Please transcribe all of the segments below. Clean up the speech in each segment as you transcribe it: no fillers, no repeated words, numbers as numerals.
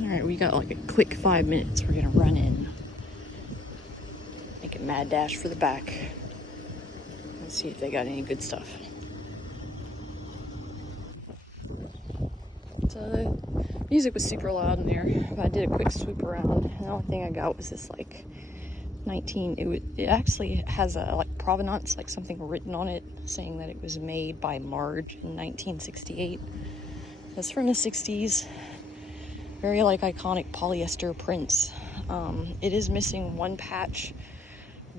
All right, we got like a quick 5 minutes. We're gonna run in, make a mad dash for the back. Let's see if they got any good stuff. So the music was super loud in there, but I did a quick swoop around. And the only thing I got was this like it actually has a like provenance, like something written on it saying that it was made by Marge in 1968. That's from the 60s. Very like iconic polyester prints. It is missing one patch,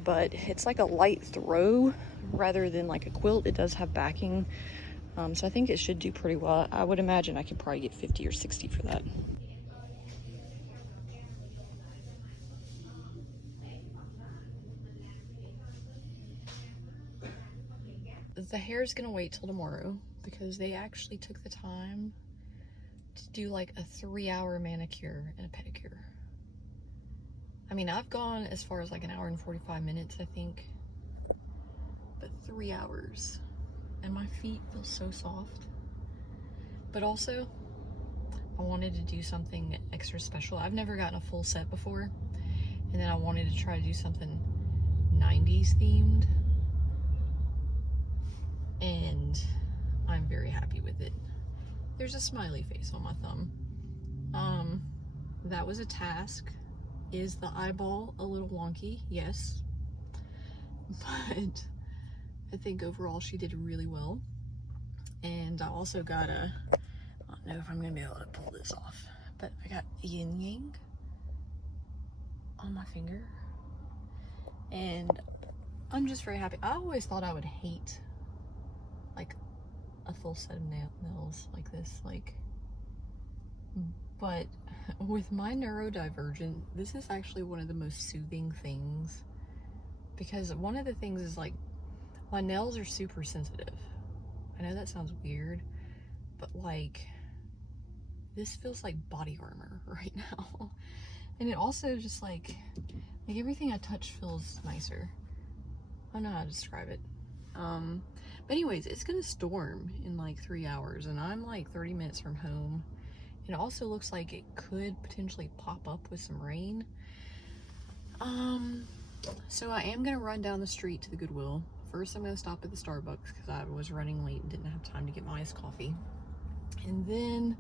but it's like a light throw rather than like a quilt. It does have backing, so I think it should do pretty well. I would imagine I could probably get 50 or 60 for that. The hair's gonna wait till tomorrow because they actually took the time to do like a 3-hour manicure and a pedicure. I mean, I've gone as far as like an hour and 45 minutes, I think, but 3 hours, and my feet feel so soft. But also, I wanted to do something extra special. I've never gotten a full set before, and then I wanted to try to do something 90s themed, and I'm very happy with it. There's a smiley face on my thumb. That was a task. Is the eyeball a little wonky? Yes. But I think overall she did really well. And I also got I don't know if I'm gonna be able to pull this off, but I got yin yang on my finger. And I'm just very happy. I always thought I would hate like a full set of nails like this, but with my neurodivergent, this is actually one of the most soothing things, because one of the things is like my nails are super sensitive. I know that sounds weird, but like this feels like body armor right now. And it also just like everything I touch feels nicer. I don't know how to describe it. But anyways, it's gonna storm in like 3 hours, and I'm like 30 minutes from home. It also looks like it could potentially pop up with some rain. So I am gonna run down the street to the Goodwill. First, I'm gonna stop at the Starbucks because I was running late and didn't have time to get my iced coffee. And then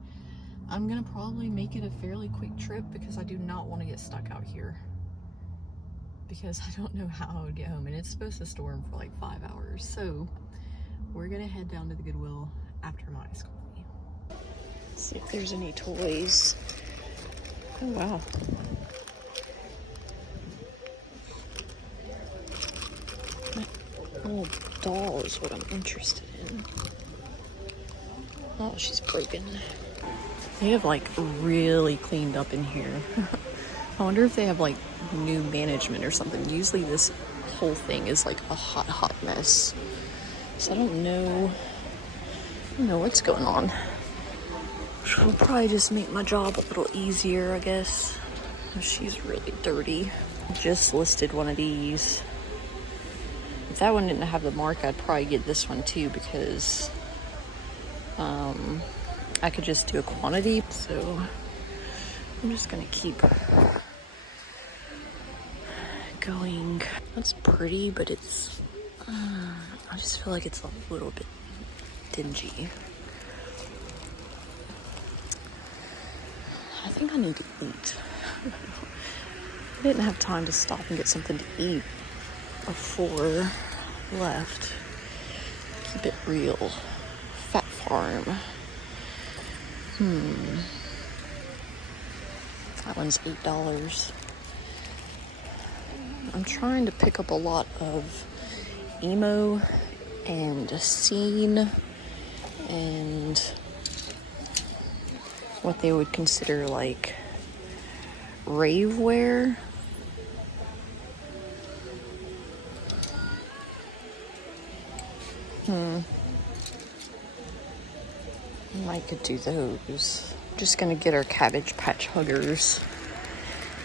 I'm gonna probably make it a fairly quick trip because I do not want to get stuck out here, because I don't know how I would get home, and it's supposed to storm for like 5 hours. So we're gonna head down to the Goodwill after my iced coffee. See if there's any toys. Oh wow. That little doll is what I'm interested in. Oh, she's broken. They have like really cleaned up in here. I wonder if they have like new management or something. Usually this whole thing is like a hot mess. So I don't know what's going on. Which will probably just make my job a little easier, I guess. She's really dirty. Just listed one of these. If that one didn't have the mark, I'd probably get this one too, because I could just do a quantity. So I'm just gonna keep going. That's pretty, but it's I just feel like it's a little bit dingy. I think I need to eat. I didn't have time to stop and get something to eat before I left. Keep it real. Fat Farm. That one's $8. I'm trying to pick up a lot of emo and scene and what they would consider like rave wear. I could do those. Just gonna get our Cabbage Patch Huggers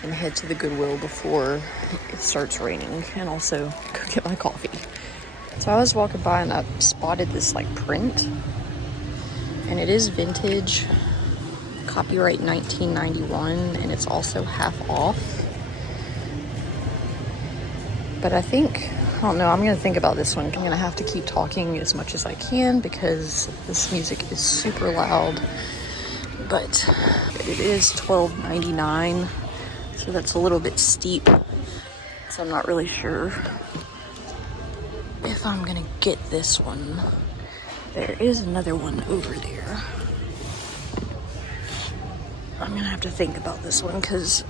and head to the Goodwill before it starts raining, and also go get my coffee. So I was walking by and I spotted this like print, and it is vintage copyright 1991, and it's also half off. But I don't know, I'm gonna think about this one. I'm gonna have to keep talking as much as I can because this music is super loud. But it is $12.99, so that's a little bit steep. So I'm not really sure if I'm gonna get this one. There is another one over there. I'm gonna have to think about this one because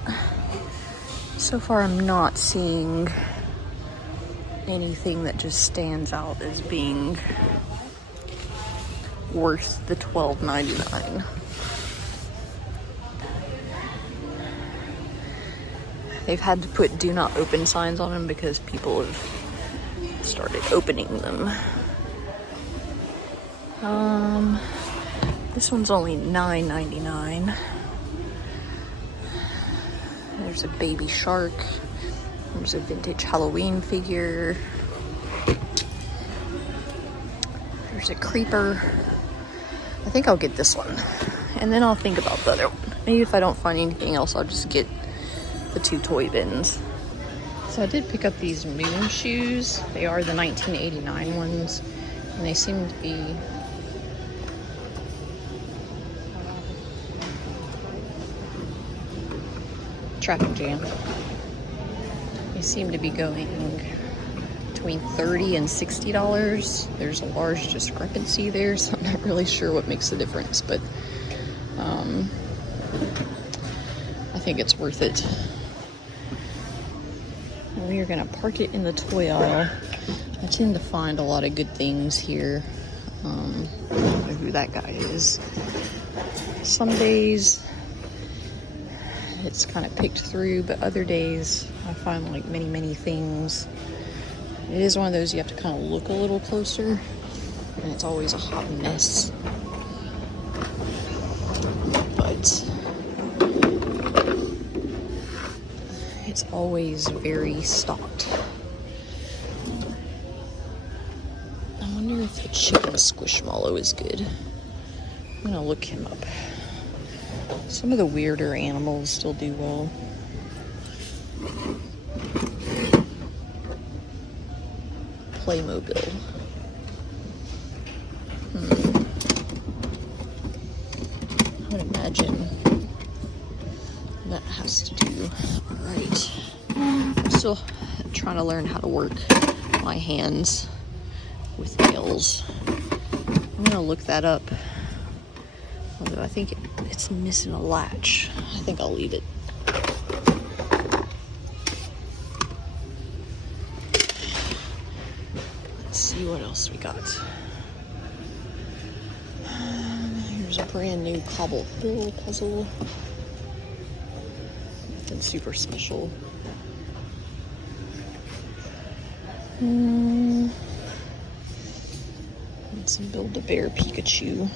so far I'm not seeing anything that just stands out as being worth the $12.99. They've had to put do not open signs on them because people have started opening them. This one's only $9.99. There's a baby shark. There's a vintage Halloween figure. There's a creeper. I think I'll get this one. And then I'll think about the other one. Maybe if I don't find anything else, I'll just get the 2 toy bins. So I did pick up these moon shoes. They are the 1989 ones. And they seem to be traffic jam. They seem to be going between $30 and $60. There's a large discrepancy there, so I'm not really sure what makes the difference, but I think it's worth it. We are gonna park it in the toy aisle. I tend to find a lot of good things here. I don't know who that guy is. Some days it's kind of picked through, but other days I find like many things. It is one of those you have to kind of look a little closer, and it's always a hot mess. But it's always very stocked. I wonder if the chicken squishmallow is good. I'm gonna look him up. Some of the weirder animals still do well. Playmobil. I would imagine that has to do. Alright. I'm still trying to learn how to work my hands with nails. I'm gonna look that up. Although I think it's missing a latch. I think I'll leave it. Let's see what else we got. Here's a brand new cobble hill puzzle. Nothing super special. Let's build a bear Pikachu.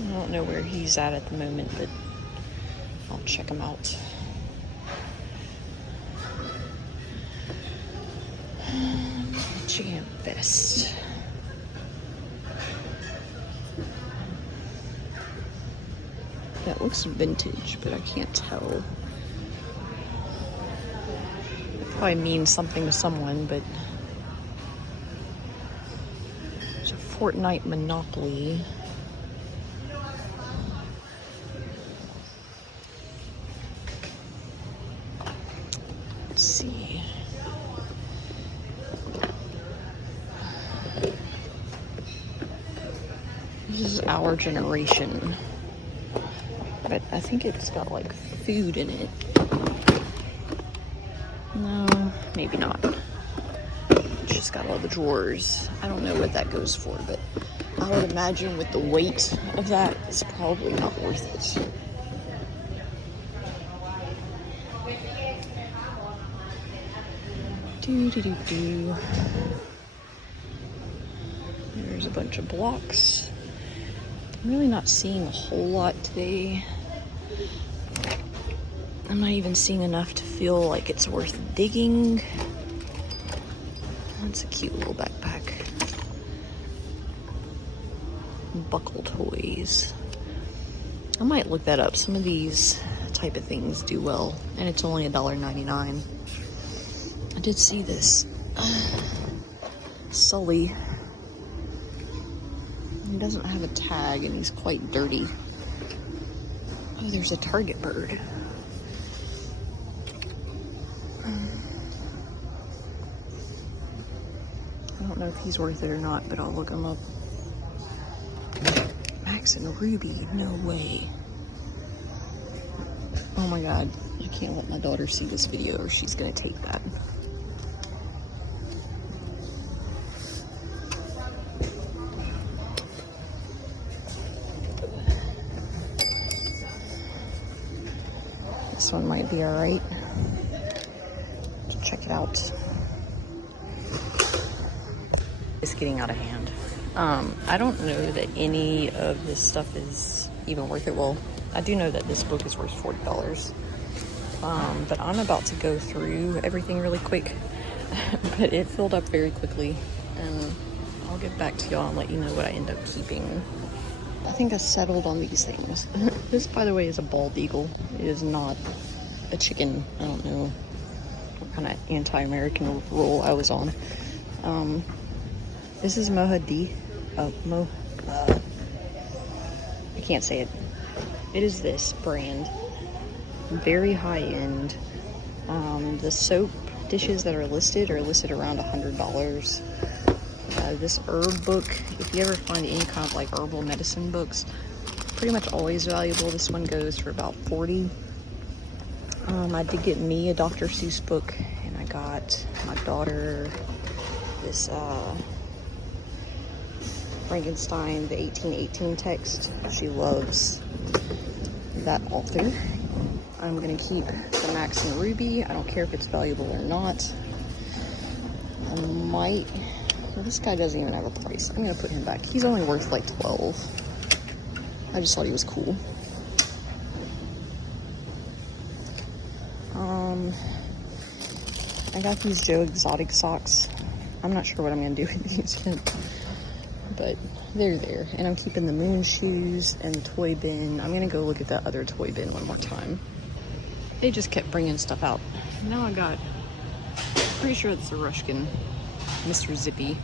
I don't know where he's at the moment, but I'll check him out. Jam vest. That looks vintage, but I can't tell. It probably means something to someone, but it's a Fortnite Monopoly. Let's see. This is our generation, but I think it's got like food in it. No, maybe not. It's just got all the drawers. I don't know what that goes for, but I would imagine with the weight of that, it's probably not worth it. Do. There's a bunch of blocks. I'm really not seeing a whole lot today. I'm not even seeing enough to feel like it's worth digging. That's a cute little backpack. buckle toys. I might look that up. Some of these type of things do well, and it's only $1.99. I did see this Sully. He doesn't have a tag and he's quite dirty. Oh, there's a Target bird. I don't know if he's worth it or not, but I'll look him up. Max and Ruby, no way. Oh my God, I can't let my daughter see this video or she's gonna take that. This one might be all right. Let's check it out. It's getting out of hand. I don't know that any of this stuff is even worth it. Well, I do know that this book is worth $40. But I'm about to go through everything really quick. But it filled up very quickly. And I'll get back to y'all and let you know what I end up keeping. I think I settled on these things. This, by the way, is a bald eagle. It is not a chicken. I don't know what kind of anti-American rule I was on. This is Mohadi. I can't say it. It is this brand. Very high end. The soap dishes that are listed around $100. This herb book, if you ever find any kind of like herbal medicine books, pretty much always valuable. This one goes for about $40. I did get me a Dr. Seuss book, and I got my daughter this Frankenstein, the 1818 text. She loves that author. I'm gonna keep the Max and Ruby. I don't care if it's valuable or not. I might. Well, this guy doesn't even have a price. I'm gonna put him back. He's only worth like $12. I just thought he was cool. I got these Joe Exotic socks. I'm not sure what I'm gonna do with these yet, but they're there. And I'm keeping the moon shoes and the toy bin. I'm gonna go look at that other toy bin one more time. They just kept bringing stuff out. Now I got, pretty sure it's a Rushkin, Mr. Zippy.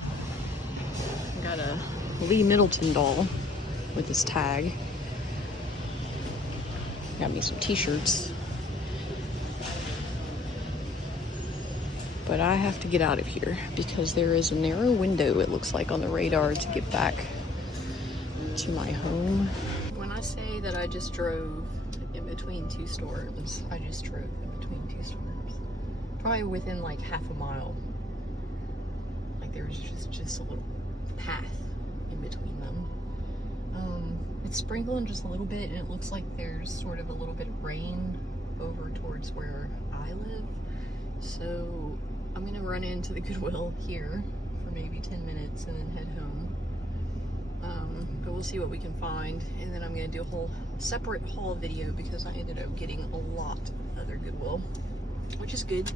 I got a Lee Middleton doll with his tag. Got me some t-shirts. But I have to get out of here because there is a narrow window, it looks like, on the radar to get back to my home. When I say that I just drove in between two storms, I just drove in between two storms. Probably within like half a mile. Like there was just a little path in between them. It's sprinkling just a little bit, and it looks like there's sort of a little bit of rain over towards where I live. So I'm gonna run into the Goodwill here for maybe 10 minutes and then head home. But we'll see what we can find, and then I'm gonna do a whole separate haul video because I ended up getting a lot of other Goodwill, which is good.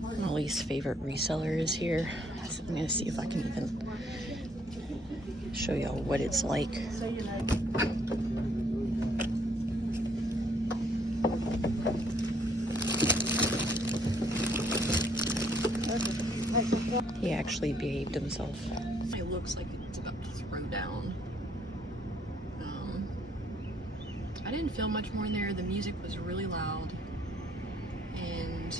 My least favorite reseller is here. So I'm gonna see if I can even show y'all what it's like. He actually behaved himself. It looks like it's about to throw down. I didn't feel much more in there. The music was really loud. And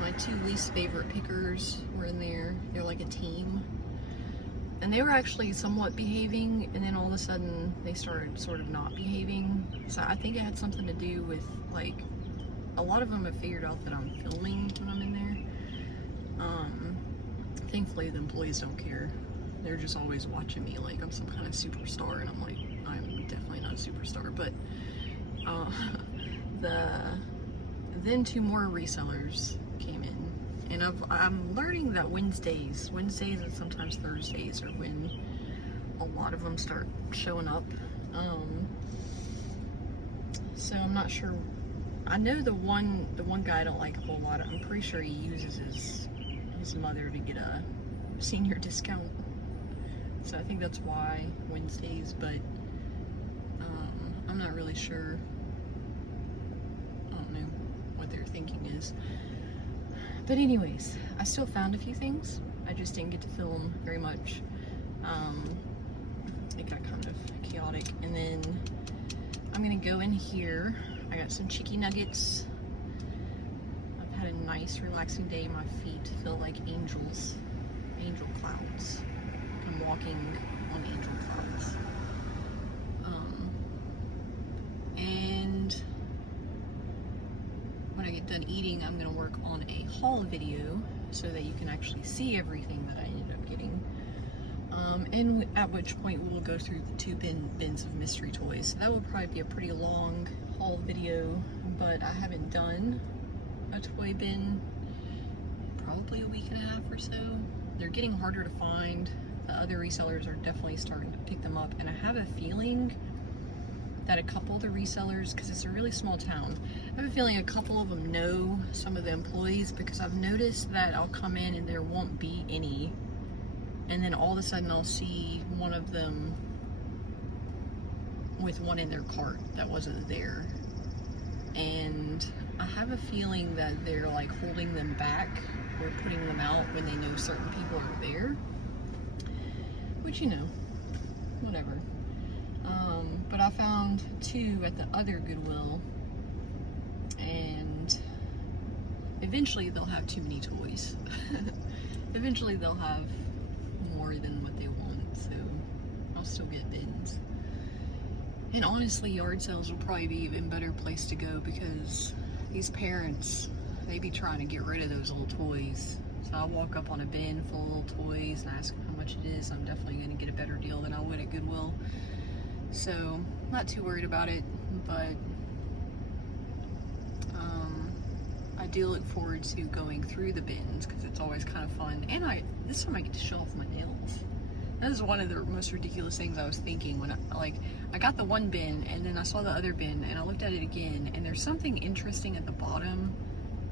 my two least favorite pickers were in there. They're like a team. And they were actually somewhat behaving, and then all of a sudden they started sort of not behaving. So I think it had something to do with, like, a lot of them have figured out that I'm filming when I'm in there. Thankfully the employees don't care. They're just always watching me like I'm some kind of superstar, and I'm like, I'm definitely not a superstar. But then two more resellers came in, and I'm learning that Wednesdays and sometimes Thursdays are when a lot of them start showing up. So I'm not sure. I know the one guy I don't like a whole lot. I'm pretty sure he uses his mother to get a senior discount So I think that's why Wednesdays, but I'm not really sure. I don't know what their thinking is. But anyways, I still found a few things. I just didn't get to film very much. It got kind of chaotic. And then I'm gonna go in here. I got some chicken nuggets. I've had a nice relaxing day. My feet feel like angels, angel clouds. I'm walking on angel clouds. And when I get done eating, I'm gonna work on a haul video so that you can actually see everything that I ended up getting. And at which point we'll go through the 2 bins of mystery toys. So that would probably be a pretty long haul video, but I haven't done a toy bin probably a week and a half or so. They're getting harder to find. The other resellers are definitely starting to pick them up, and I have a feeling that a couple of the resellers, because it's a really small town, I have a feeling a couple of them know some of the employees, because I've noticed that I'll come in and there won't be any, and then all of a sudden I'll see one of them with one in their cart that wasn't there. And I have a feeling that they're like holding them back or putting them out when they know certain people are there. Which, you know, whatever. But I found 2 at the other Goodwill, and eventually they'll have too many toys. Eventually they'll have more than what they want, so I'll still get bins. And honestly, yard sales will probably be an even better place to go, because these parents, they be trying to get rid of those little toys. So I'll walk up on a bin full of little toys and ask how much it is. I'm definitely going to get a better deal than I would at Goodwill. So, not too worried about it, but I do look forward to going through the bins, because it's always kind of fun. And this time I get to show off my nails. That is one of the most ridiculous things I was thinking when I got the one bin, and then I saw the other bin, and I looked at it again, and there's something interesting at the bottom.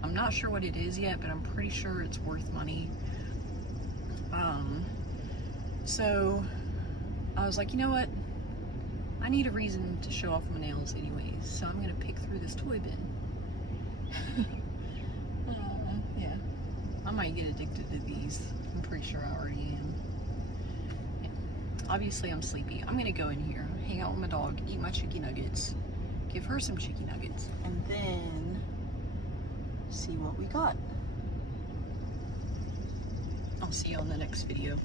I'm not sure what it is yet, but I'm pretty sure it's worth money. So I was like, you know what? I need a reason to show off my nails anyways, so I'm gonna pick through this toy bin. Yeah, I might get addicted to these. I'm pretty sure I already am. Yeah. Obviously I'm sleepy. I'm gonna go in here, hang out with my dog, eat my chicken nuggets, give her some chicken nuggets, and then see what we got. I'll see you on the next video.